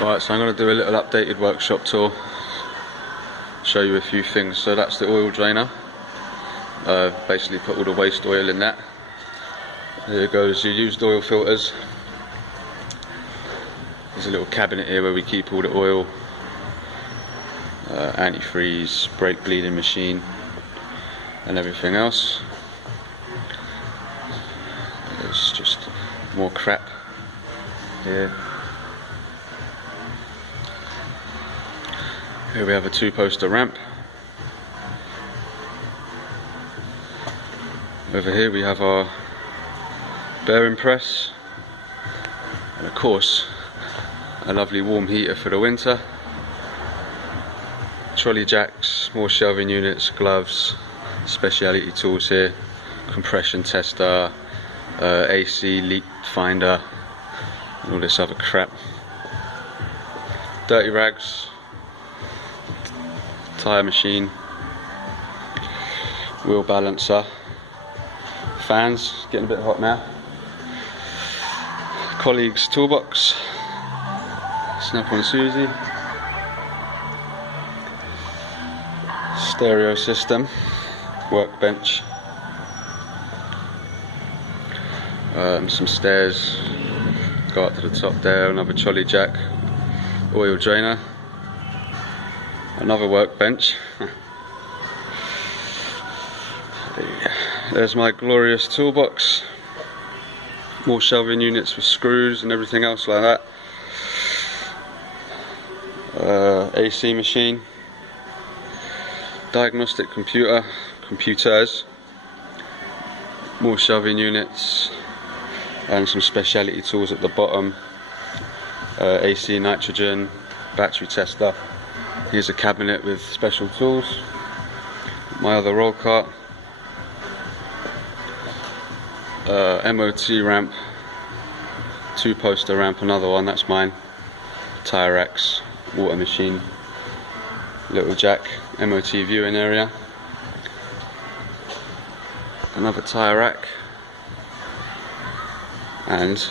Right, so I'm going to do a little updated workshop tour, show you a few things. So that's the oil drainer. Basically put all the waste oil in that. Here goes your used oil filters. There's a little cabinet here where we keep all the oil, antifreeze, brake bleeding machine and everything else. There's just more crap here. Here we have a 2-poster ramp. Over here we have our bearing press, and of course a lovely warm heater for the winter. Trolley jacks, more shelving units, gloves, speciality tools here, compression tester, AC leak finder, and all this other crap. Dirty rags, tyre machine, wheel balancer, fans, getting a bit hot now, colleague's toolbox, Snap-on Susie, stereo system, workbench, some stairs, go up to the top there, another trolley jack, oil drainer, another workbench. There's my glorious toolbox, more shelving units with screws and everything else like that. AC machine, diagnostic computers, more shelving units and some speciality tools at the bottom. AC nitrogen, battery tester. Here's a cabinet with special tools, my other roll cart, MOT ramp, 2-poster ramp, another one, that's mine, tyre racks, water machine, little jack, MOT viewing area, another tyre rack, and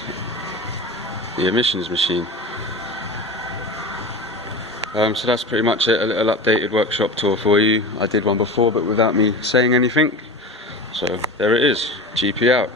the emissions machine. So that's pretty much it, a little updated workshop tour for you. I did one before but without me saying anything, so there it is. GP out.